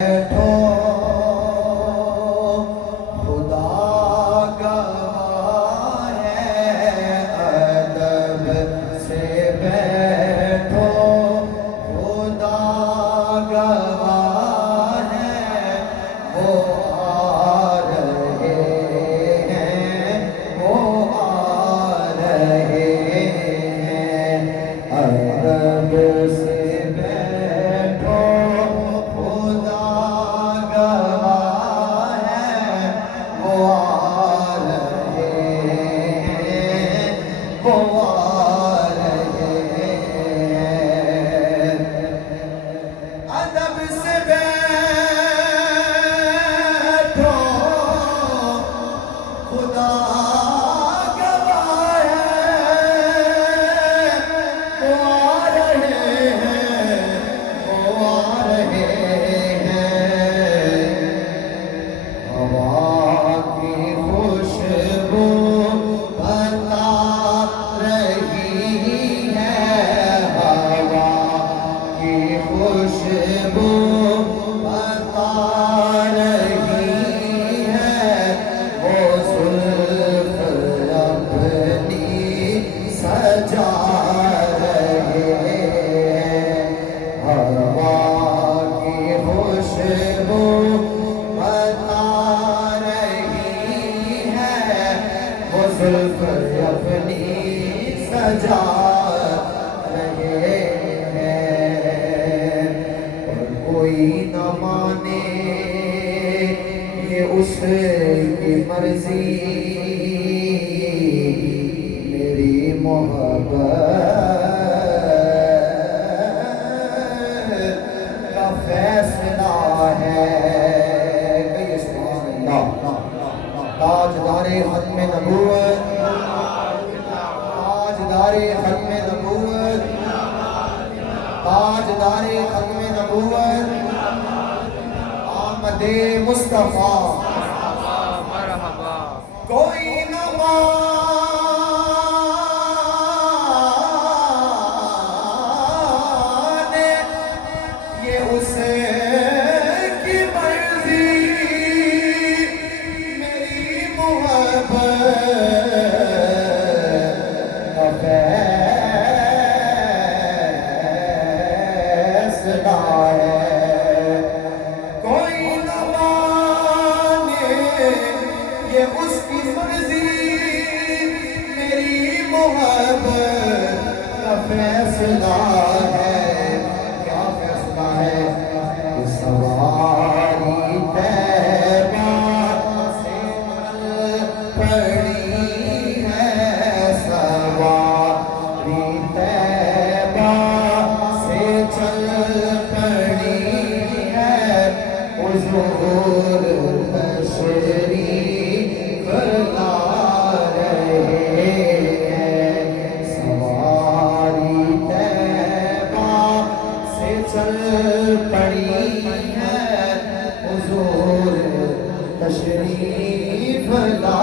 بیٹھو خدا گواہ ہے ادب سے بیٹھو خدا گواہ ہے وہ آ رہے ہیں ادب سے بیٹھو خدا گواہ ہے وہ آ رہے ہیں ادب سے بیٹھو خدا گواہ ہے وہ آ رہے ہیں ہوا کی خوشبو بتا رہی ہے ہوا کی خوشبو بتا رہی ہے وہ زلف اپنی سجا رہے ہیں ہوا کی خوشبو بتا رہی ہے وہ زلف اپنی سجا رہے ہیں اور کوئی نہ مانے یہ اس کی مرضی میری محبت کا فیصلہ ہے تاجدار ختم نبوت تاجدار ختم نبوت تاجدار ختم نبوت آمد مصطفیٰ کوئی نہ مانے یہ اس کی مرضی میری محبت کا فیصلہ ہے کوئی نہ مانے یہ اس کی مرضی میری محبت کا فیصلہ ہے کیا فیصلہ ہے کہ سواری طیبہ سے چل پڑی ہے سواری طیبہ سے چل پڑی ہے حضور تشریف لا رہے ہیں سواری طیبہ سے چل پڑی ہے حضور تشریف لا